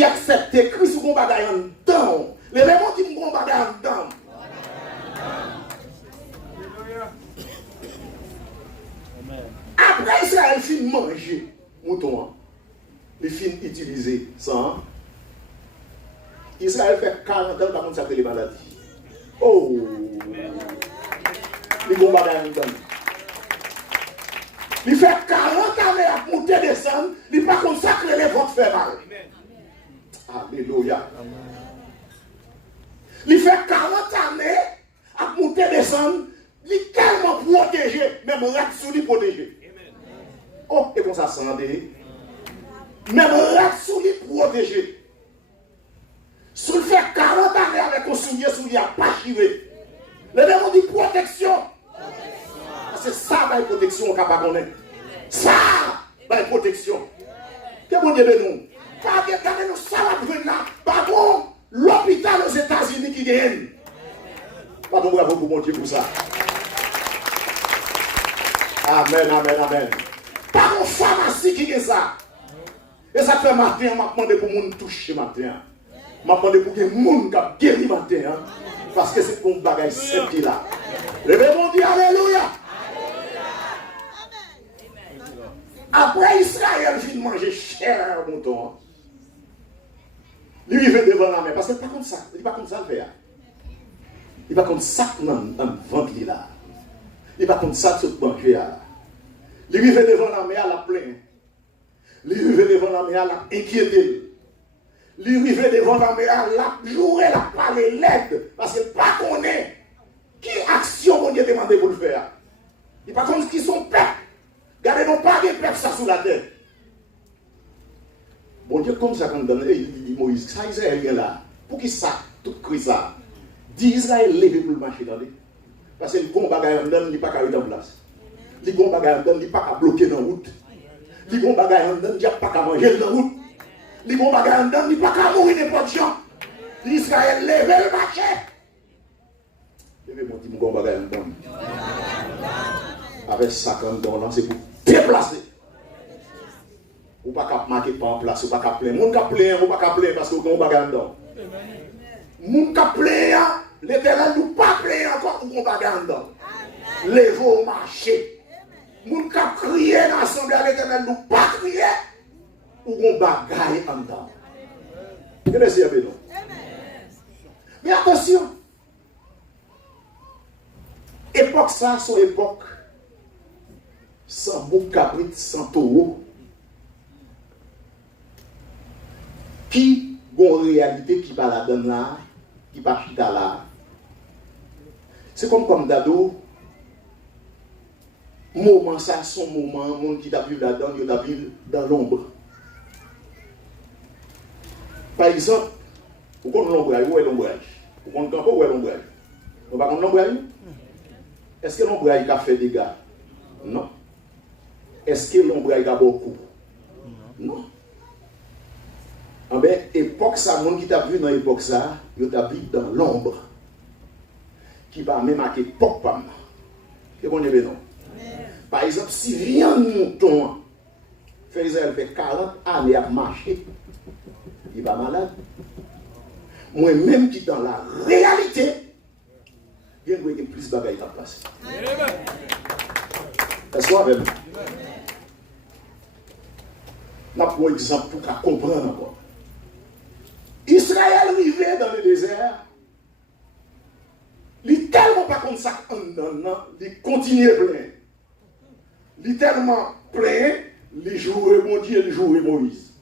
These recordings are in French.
qui accepte Christ ou qu'on bagaille en dedans. Les gens qui qu'on bagaille en dedans. Après Israël fin manger mouton, il fin utiliser ça. Israël fait 40 ans comme ça que les maladies. Oh, il qu'on bagaille en dedans. Il fait 40 années à monter descendre, il n'est pas consacré les votes fait mal. Alléluia. Il fait 40 années à monter descendre, il est tellement protégé, même rate sous lui protégé. Oh, et comme ça s'entendait. Même rate sous lui protégé. Si il fait 40 années avec un soulier, il n'a pas chivé. Les gens dit protection. C'est ça la protection qu'on n'a pas connaître. Ça, la protection. Que bon Dieu de nous. Regardez nous ça la brune là. Pardon, l'hôpital aux États-Unis qui gagne. Pardon, bravo pour mon Dieu pour ça. Amen, amen, amen. Pardon, pharmacie qui gagne ça. Et ça fait matin, m'a demandé pour moun toucher matin. M'a demandé pour que moun cap guéri matin. Parce que c'est pour un bagage simple là. Levez mon Dieu, alléluia. Après Israël vient manger cher mouton. Lui il vient devant la mer parce que pas comme ça, il pas comme ça le faire. Il pas comme ça dans le ventre là. Il pas comme ça sur manger là. Lui vient devant la mer la plaint. Lui vient devant la mer la inquiété. Lui vient devant la mer la jouer la parler l'aide parce qu'il pas connaît qui action on Dieu demandé pour le faire. Il pas comme qui sont peuple. Gardez non pas des peuples ça sous la tête. Bon Dieu comme ça quand donne dit Moïse, ça Israélien là. Pour qui ça tout cri ça. Dit Israël lever pour le marcher dans les. Parce que le bon bagage en donne, il pas qu'à en place. Le bon bagage en donne, il pas qu'à bloquer dans la route. Le bon bagage en donne, il pas qu'à manger dans la route. Le bon bagage en donne, il pas qu'à mourir n'importe gens. L'Israël lever le marché. Levez mon petit bon bagage en donne. Avec ça comme dans là, c'est pour déplacer. Ou pas qu'à marquer pas en place, ou pas qu'à plaindre. Moun qu'à plaindre, ou pas qu'à plaindre parce que vous avez un bagage en donne. Moun qu'à plaindre, l'Éternel nous pas plaindre encore, ou qu'on bagage en donne. Levez au marché. Moun qu'à crier dans l'assemblée, l'Éternel nous pas crier, ou qu'on bagage en donne. Qu'est-ce que non? Mais attention, époque ça, son époque, sans bouc cabrit, sans taureau, qui a une réalité qui va la donner là, qui va chita là. C'est comme d'ado, moment ça, son moment, monde qui t'a vu là-dedans, il t'a vu dans l'ombre. Par exemple, vous connaissez l'ombrage, où est l'ombrage? Vous connaissez encore où est l'ombrage? Vous ne connaissez pas l'ombrage? Est-ce que l'ombrage a fait des dégâts? Non. Est-ce que l'ombrage a beaucoup? Non. En bien, époque ça, monde qui t'a vu dans l'époque ça, il t'a vu dans l'ombre. Qui va même marquer époque pas mal. Et bon, non. Par exemple, si vient un mouton, fait 40 années à marcher, il va malade. Moi-même qui dans la réalité, il y a plus de bagaille à place. Est-ce que vous avez vu? Là, pour exemple, pour comprendre encore. Israël arrivait dans le désert, il n'est tellement pas comme ça, il continue plein. Il est tellement plein, il jouait mon Dieu, il jouait Moïse.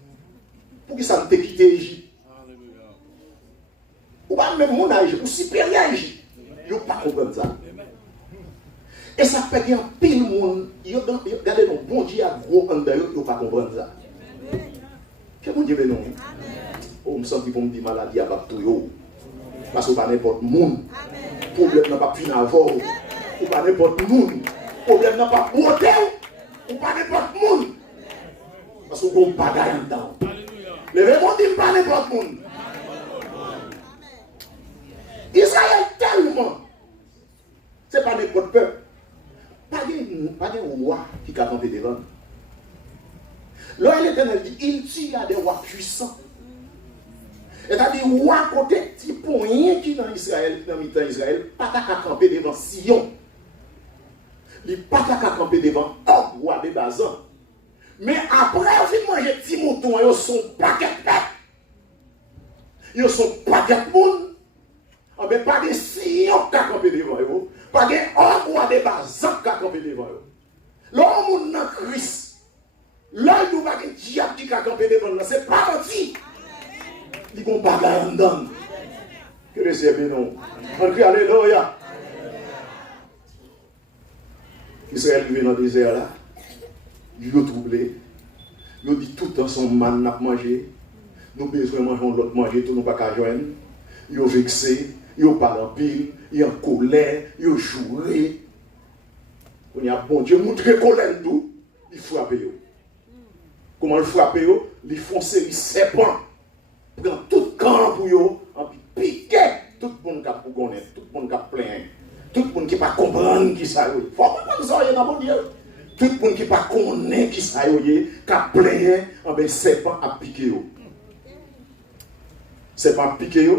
Pour que ça ne te quitte l'Égypte. Ou pas même mon âge, ou supérieur Égypte. Il ne pas comprendre ça. Et ça fait qu'il y a un pile monde, regardez nos bon Dieu à gros en dehors, il ne pas comprendre ça. Que bon Dieu veut non? Oh, je me sens qu'il faut me dire maladie à tout. Parce que pas n'importe monde. Problème n'a pas fini avant. Ou pas n'importe monde. Problème n'a pas beauté. Ou pas n'importe monde. Parce que vous n'avez pas gagné dedans. Le réponse dit pas n'importe monde. Israël tellement. Ce n'est pas n'importe peuple. Pas de roi qui a campé devant. Là, l'Éternel dit, il tue des rois puissants. C'est-à-dire, ou à côté, petit point qui dans Israël, dans Israël, pas qu'à camper devant Sion. Il n'y a pas qu'à camper devant un roi de Bazan. Mais après, on vient manger petit mouton, ils sont paquet de peuple. Ils sont paquet de monde. Mais pas de Sion qui a campé devant eux. Pas de un roi de Bazan qui a campé devant eux. L'homme dans Christ. Là, il n'y a pas de diable qui a campé devant eux. C'est pas menti. Il n'y a pas de bagarre. Que le Seigneur bénisse. On crie Alléluia. Israël vient dans le désert là. Il est troublé. Il dit tout le temps son man n'a mangé. Nous avons besoin de manger l'autre manger, tout nous pas qu'à joindre. Il est vexé, il est pas en pile, il est en colère, il est joué. On y a bon Dieu montré colère tout, il frappe. Comment il frappe? Il fonce les serpents. Prend tout camp pour eux, en piqué. Tout le monde qui a pour connaître, tout le monde qui a plein. Tout le monde qui ne peut pas comprendre qui ça y est. Il faut comprendre ça, il y a dans mon Dieu. Tout le monde qui ne peut pas connaître qui ça y est, qui a plein, en serpent a piqué. Serpent a piqué,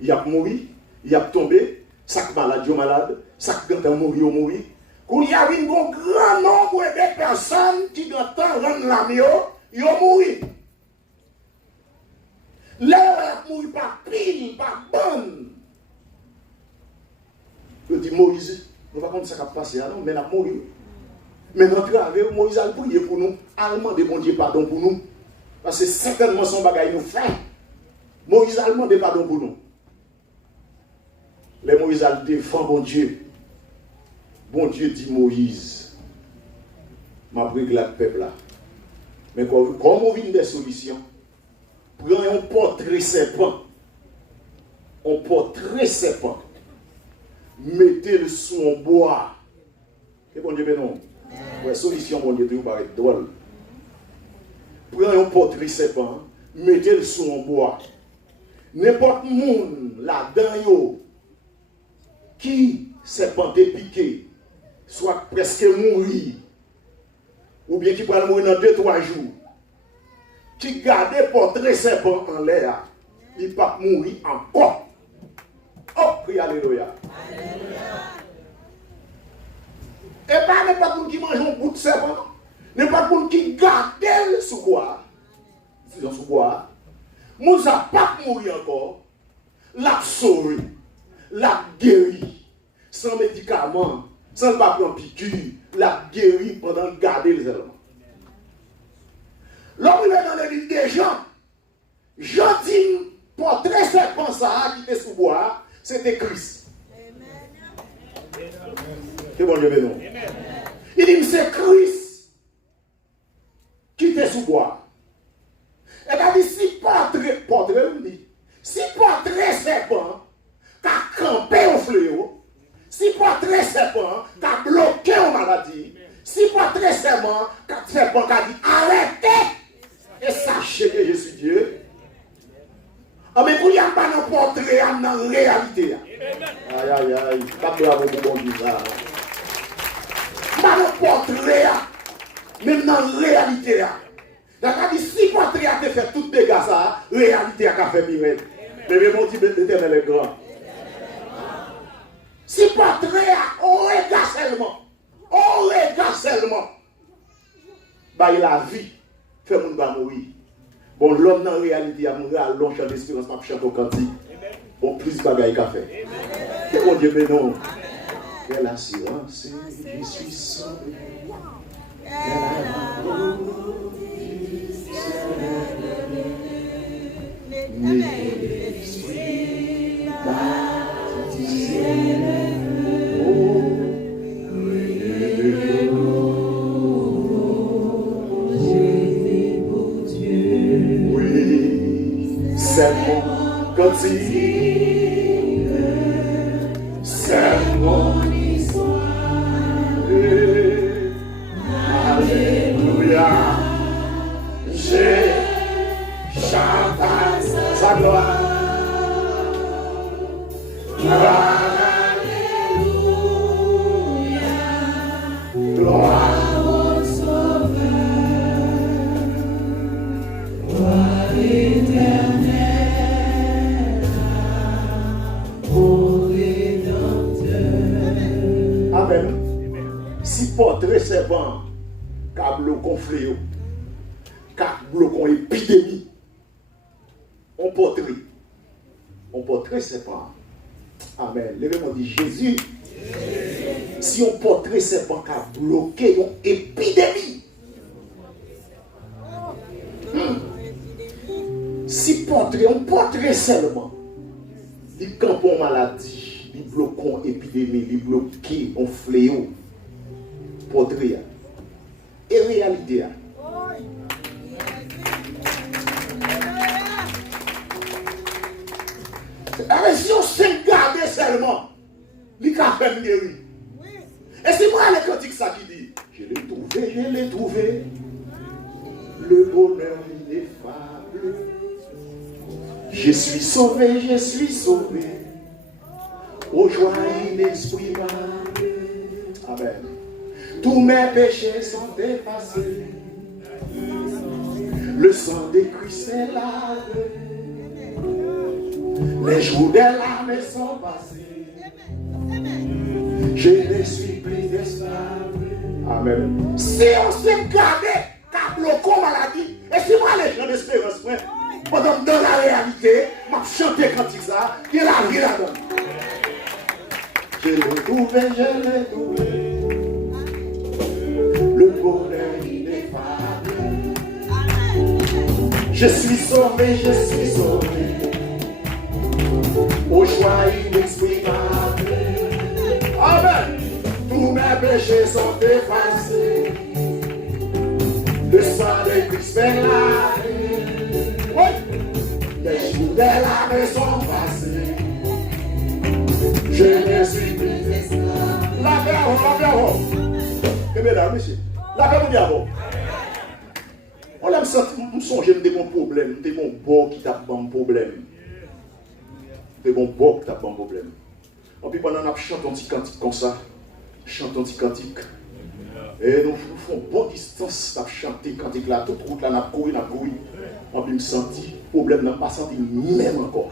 il a mouru, il a tombé, sac malade, sac gantan mouru. Quand il y a un grand nombre de personnes qui gantan rendent l'âme, ils ont mouru. Là, il a mouru par pile, par bonne. Je dis Moïse, nous ne va pas ça qui a passé, non, mais il a mouru. Mais notre avec Moïse a prié pour nous, a demandé bon Dieu pardon pour nous. Parce que certainement son bagage nous fait. Moïse a demandé pardon pour nous. Les Moïse a défend bon Dieu. Bon Dieu dit Moïse, m'a pris le peuple là. Mais comme on vient des solutions, prenez un portrait serpent. Un portrait serpent. Mettez-le sous un bois. Et bon Dieu, non. Ouais, solution, bon Dieu, tout paraît drôle. Prenez un portrait serpent, mettez-le sous un bois. N'importe monde là-dedans, qui serpent piqué, soit presque mourir, ou bien qui va mourir dans 2-3 jours, qui garde le portrait serpent en l'air, il ne peut pas mourir encore. Oh, prie Alléluia. Et pas n'importe qui mange un bout de serpent, n'importe qui garde le sous bois, sous bois, nous n'a pas mourir encore, l'a sauvé, l'a guéri, sans médicaments, sans pas prendre piqûre, l'a guéri pendant de garder les éléments. L'homme est dans l'église des gens, Jean dit, portrait serpent ça qui était sous bois, c'était Christ. Que bon Dieu bénisse. Il dit, c'est Christ qui était sous bois. Et bien, si portrait serpent qui a campé au fléau, si portrait serpent qui a bloqué aux maladies, si portrait serpent qui a dit arrêtez et sachez que je suis Dieu. Ah, mais vous n'y avez pas de portrait dans la réalité. Aïe, aïe, aïe, pas de bravo pour bon Dieu. Pas de portrait, même dans la réalité. D'accord, si portrait a fait tout dégâts, ça, réalité a fait miracle. Mais mon Dieu, l'Éternel est grand. Si portrait a, on regarde seulement, bah, il a vie, fait mon va mourir. Bon, l'homme dans la réalité a mouru à long champ d'espérance, pas chanter au cantique. Bon, plus de bagaille qu'a fait. Que mon Dieu, mais non. Quelle assurance, je suis sauvé. L'esprit baptisé. C'est mon quotidien, c'est mon histoire. Alléluia, je chante sa gloire. Alléluia, gloire au Sauveur, gloire éternelle. portrait serpent, car bloquons fléau, car bloquons épidémie. On portrait serpent. Amen. Levez-moi dit Jésus. Si on portrait serpent, car bloqué une épidémie. Si on portrait seulement, il campe en maladie, il bloque en épidémie, il bloque en fléau. Portrait. Et réalité. Alors si on se garde seulement, il a fait guérir. Et c'est moi le cantique ça qui dit, je l'ai trouvé, le bonheur ineffable. Je suis sauvé, aux joies inexprimables. Amen. Tous mes péchés sont effacés. Le sang de Christ est lavé. Les jours des larmes sont passés. Je ne suis plus d'esclave. Amen. Si on se garde, car bloquons maladie, et si moi les gens d'espérance, pendant dans la réalité, m'a chanté quand il ça, il a la vie là-dedans. Je l'ai trouvé. Le bonheur ineffable. Je suis sauvé. Aux joies inexprimables. Amen. Tous mes péchés sont effacés. Le sang de Christ fait laver. Oui. Les jours de larmes sont passés. Je ne suis plus esclave. La paix. Eh bien là, monsieur. La paix, mon diable. On l'a songé de mon problème, de mon beau qui t'a bon problème. De mon beau qui t'a bon problème. Et puis pendant qu'on chante un petit cantique comme ça, chante un petit cantique. Et nous faisons bonne distance à chanter cantique là, toute route là, n'a couru. On peut me sentir, problème n'a pas senti même encore.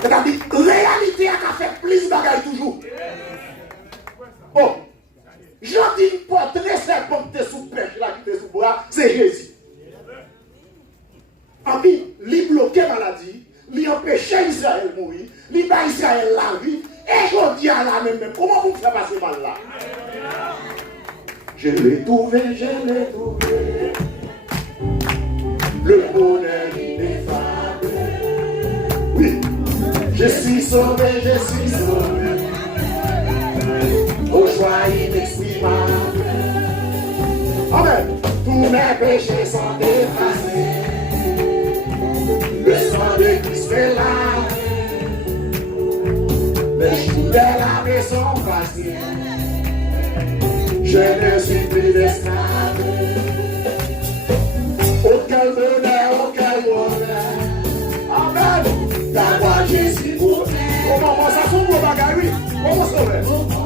C'est-à-dire, réalité a fait plus de bagaille toujours. Oh, j'en dis une portrait serpent qui est sous pêche là, qui est sous bras, c'est Jésus. En puis, il bloquait maladie, il empêchait Israël de mourir, il bat Israël la vie, et je dis à la même, comment vous faites passer mal là? Je l'ai trouvé. Le bonheur ineffable. Oui, je suis sauvé. Aux joies inexprimables. Amen. Tous mes péchés sont effacés. Le sang de Christ est lavé. Les jours de la vie sont passés. Je ne suis plus d'esclave. Aucun bonheur. Amen. D'avoir Jésus pour toi. Comment ça s'ouvre au bagage, oui? Comment ça s'ouvre?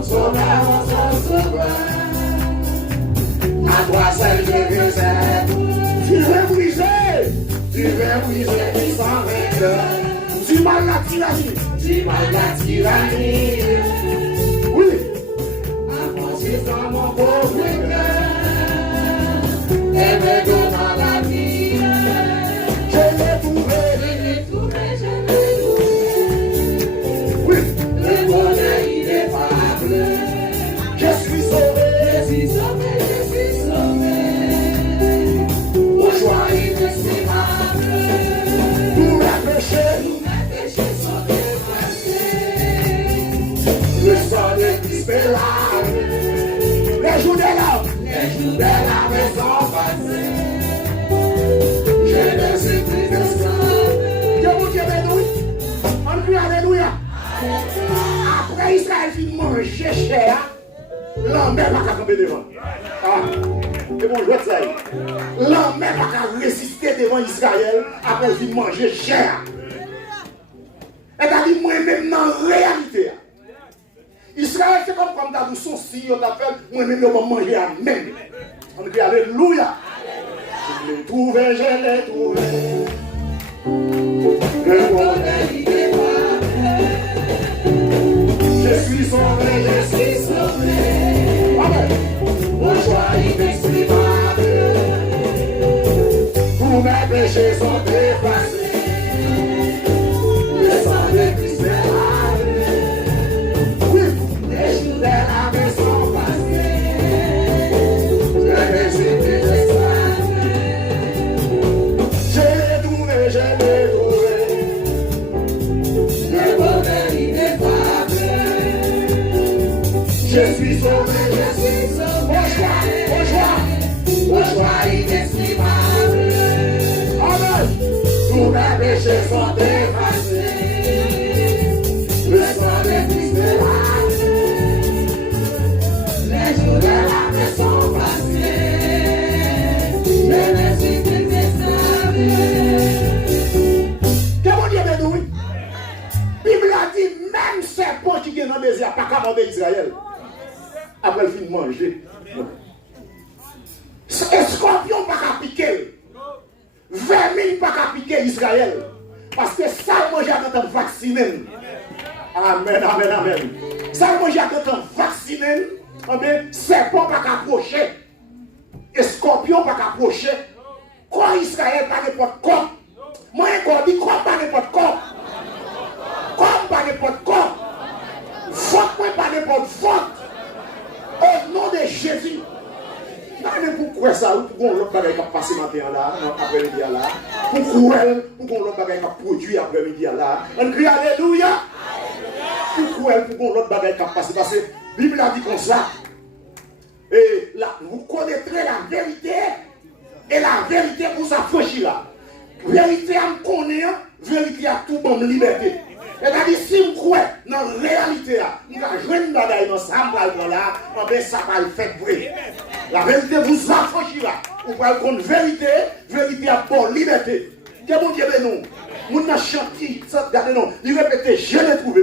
À toi seul je réserve. Tu veux briser qui s'en vainqueur. Tu m'as la tyrannie. Oui. Avancez dans mon pauvre cœur. Et me donnant la vie. Je l'ai trouvé. Oui. Le bonheur ineffable. Je suis sauvé. Aux joies inestimables. Tous mes péchés sont effacés. Le sang de Christ est lavé. Les jours de larmes sont passés. Je ne suis plus d'esclave. Que vous dites alléluia. On crie alléluia. Après Israël finit manger cher, l'homme n'a pas camper devant. C'est bon, je vois ça. L'homme n'a pas résister devant Israël après il finit manger cher. Et t'as dit moi-même dans la réalité. Israël, c'est comme t'as dit son si, on t'a fait, moi-même, je vais manger à même. On dit alléluia. Je l'ai trouvé. Le bonheur ineffable. Je suis sauvé. sont dépassés. Le sang de Christ est lavé. Oui, les jours de la maison passés. Je me suis plus esclavé. Je l'ai trouvé, je l'ai trouvé. Le bonheur ineffable. Je suis sauvé, je suis sauvé. Au choix inestimable. Amen. Tous mes péchés sont effacés. Le sang de Christ est lavé. Les jours de la paix sont passés. Je me suis plus esclavé. Que mon Dieu me dit? La Bible a dit même serpent qui est dans le désert, pas qu'à manger Israël. Après le fin de manger. Escorpion pas qu'à piquer. Vermine pas qu'à piquer Israël. Parce que ça, moi j'ai quand on vacciner. Amen, amen, amen. Ça, moi j'ai quand on vacciner. Serpent pas qu'à approcher. Escorpion pas qu'à approcher. Quoi Israël pas n'importe quoi. Moi je dis quoi pas n'importe quoi. Quoi pas n'importe quoi. Vote moi pas n'importe vote. Au nom de Jésus. Non, mais pourquoi ça? Pourquoi l'autre bagaille qui a passé matin là, après-midi là? Pourquoi l'autre bagaille qui a produit après-midi là? On crie Alléluia! Pourquoi l'autre bagaille qui a passé? Parce que la Bible a dit comme ça. Et là, vous connaîtrez la vérité. Et la vérité vous affranchit là. Vérité à me connaître, vérité à tout bon liberté. Et là, si vous croyez dans la réalité, vous allez jouer une bagaille dans ça, ça va le faire vrai. La vérité vous affranchit là. Vous pouvez connaître vérité, vérité à bonne liberté. Que mon Dieu nous. Nous avons chanté, regardez nous. Il répète, je l'ai trouvé,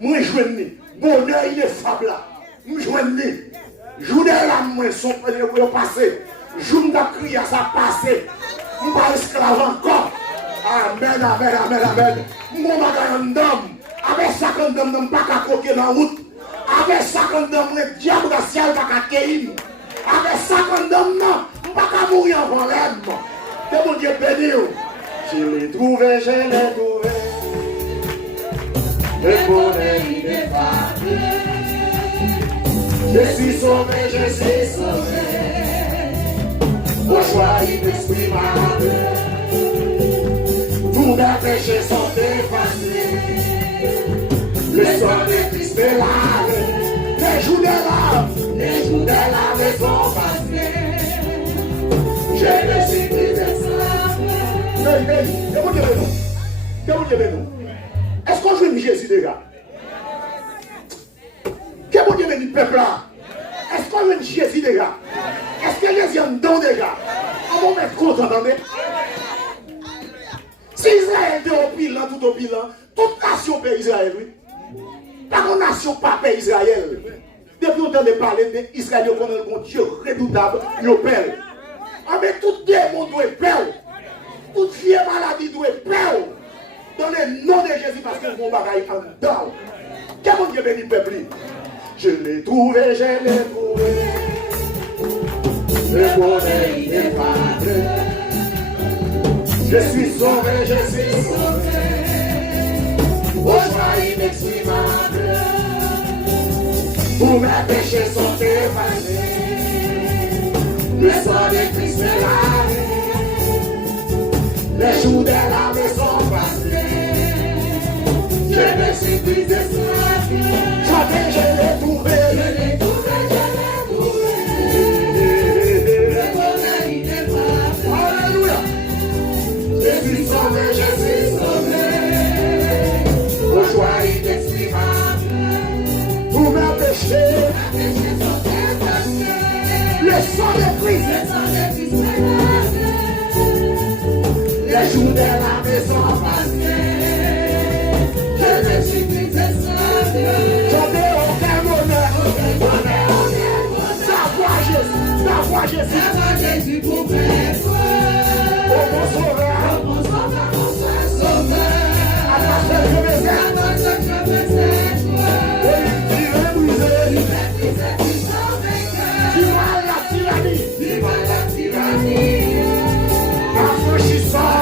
moi je l'ai. Bonheur ineffable là. Nous jouons. Jour de la main, son passé. Jour de crier, ça passé. Nous pas esclaves encore. Amen, amen, amen, amen. Mon bagage d'homme. Avec ça qu'on donne pas qu'à coquer dans la route. Avec ça qu'on donne le diable dans le ciel pas qu'à cueillir. Avec ça qu'on donne non, pas qu'à mourir avant l'aide. Que mon Dieu bénisse. Je l'ai trouvé, je l'ai trouvé. Le bonheur ineffable. Je suis sauvé, je suis sauvé. Au choix inexprimable. Tous mes péchés sont effacés. Le sang de Christ est lavé. Les jours de l'âme sont passés. Je me suis plus esclave. Que mon Dieu bénisse. Est-ce qu'on joue Jésus déjà? Que mon Dieu bénisse peuple là? Est-ce qu'on joue Jésus déjà? Est-ce que Jésus est un don déjà? On va mettre content, attendez. Si Israël était au bilan, tout au bilan, toute nation paie Israël, oui. Pas mon nation pas paie Israël. Depuis on entend parler d'Israël, on connaît un Dieu redoutable, il perd. Ah mais tout démon doit perdre. Toute fière maladie doit perdre. Dans le nom de Jésus, parce que mon bagaille en dedans. Que mon Dieu bénisse peuple. Je l'ai trouvé, je l'ai trouvé. Le bonheur ineffable. Je suis sauvé, je suis sauvé. Au choix inexprimable. Tous mes péchés sont effacés. Le sang de Christ est lavé. Les jours de la maison passés. Je me suis plus esclave. Jamais je l'ai trouvé. Je l'ai trouvé, je l'ai trouvé. Le bonheur ineffable. Alléluia. Je suis sauvé, je suis sauvé. Au choix inexprimable. Tous mes péchés sont effacés. Le sang de Christ. Le sang de Christ est lavé. Les jours de la maison passés. Je me suis plus esclave. J'avais aucun bonheur. Savoir Jésus. Savoir Jésus pour être. Oh mon sauveur. Oh mon sauveur, mon sauveur. À ta seule je me sers. À ta seule je me sers. Tu es brisé. Tu es brisé, tu sors vainqueur. Tu vas la tyrannie. Tu vas la tyrannie. Affranchissant.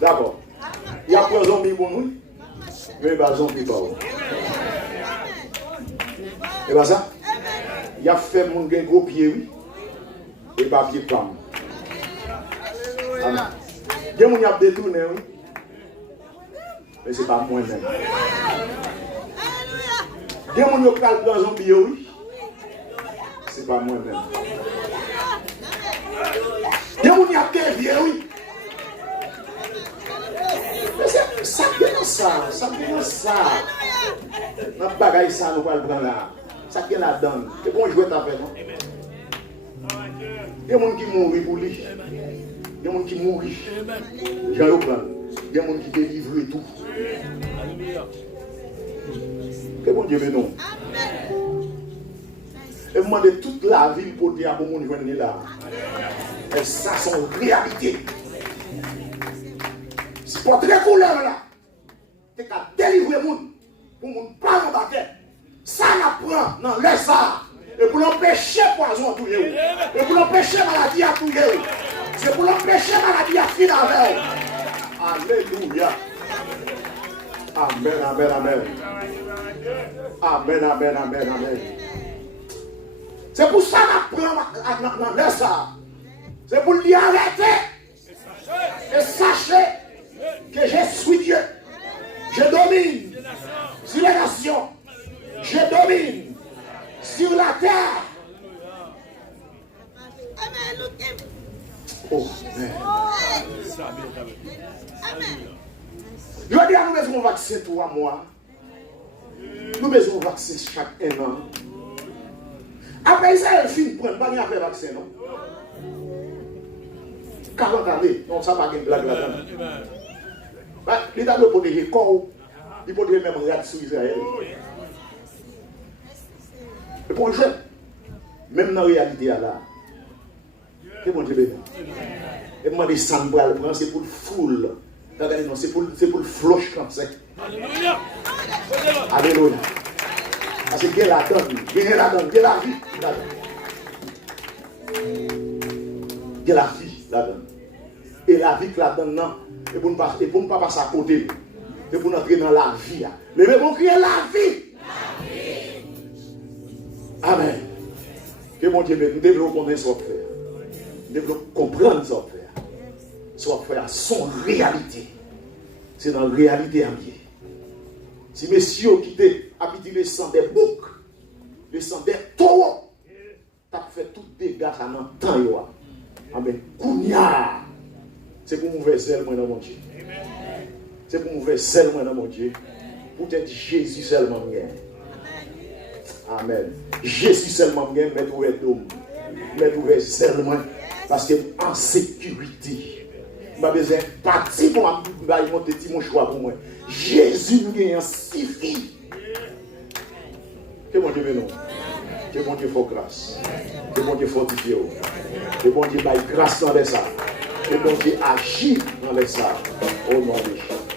D'accord. Il y a pas zombie pour nous, mais pas zombie pour vous. Et bien ça, il y a fait mon gros pied, oui, et pas pied plam. Il y a mon a détourné, oui, mais ce n'est pas moi-même. Il y a mon qui a pris zombie, oui, ce n'est pas moi-même. Il y a mon qui a dévié, oui. Ça vient ça, ça vient ça. Dans le bagage, ça nous va le prendre là. Ça vient là-dedans. C'est bon jouer ta peine. Il y a des gens qui mourent pour lui. Il y a des gens qui mourent. J'en ai plein. Il y a des gens qui délivrent tout. Que bon Dieu veut non. Et vous demandez toute la ville pour dire à bon monde venir là. Et ça, c'est une réalité. C'est pas très couleur là. Tu as délivré les gens pour ne pas en battre. Ça n'apprend dans le ça. Et pour l'empêcher poison à tout le monde. Et pour l'empêcher maladie à tout le monde. C'est pour l'empêcher maladie à finir avec. Alléluia. Amen, amen, amen. Amen, amen, amen, amen. C'est pour ça qu'on apprend dans le ça. C'est pour lui arrêter. Et sachez que je suis Dieu. Je domine sur les nations. Je domine sur la terre. Oh, amen. Je dis à nous besoin de vacciner toi, moi. Nous besoin de vacciner chaque un an. Après ça, il finit prendre pas de vaccin, non? 40 années, non, ça va pas de blague là-dedans. L'État doit protéger le corps, il peut protéger même les sur Israël. Et pour le jeu, même dans la réalité là, c'est bon Dieu béni. Et moi, les sambres, c'est pour le foule. C'est pour le floche comme ça. Alléluia. Alléluia. Parce que Dieu la donne, Dieu la donne, Dieu la vie. Il y a la vie là-dedans. Et la vie là-dedans, non. Et pour ne pas passer à côté. Et pour entrer dans la vie. Levez mon crier la vie. Amen. Que mon Dieu nous développons connaître ce qu'on fait. Nous devons comprendre ce qu'on fait. Ce qu'on fait son réalité. C'est dans la réalité à vie. Si messieurs qui habité le sang des boucs, le sang des taureaux, t'as fait tout dégâts à dans le temps. Amen. Kounia. C'est pour m'ouvrir zèle moi dans mon Dieu. C'est pour m'ouvrir zèle moi dans mon Dieu. Pour être Jésus seulement bien. Amen. Jésus seulement bien, mais ouvert d'homme. Mais ouvert zèle moi. Parce que en sécurité. Je n'ai pas besoin de partir pour monter mon choix pour moi. Jésus nous suffit. Que mon Dieu bénisse. Que mon Dieu fasse grâce. Que mon Dieu fortifie. Que mon Dieu baille grâce dans les arbres. Que mon Dieu agit dans les arbres. Au nom de Jésus.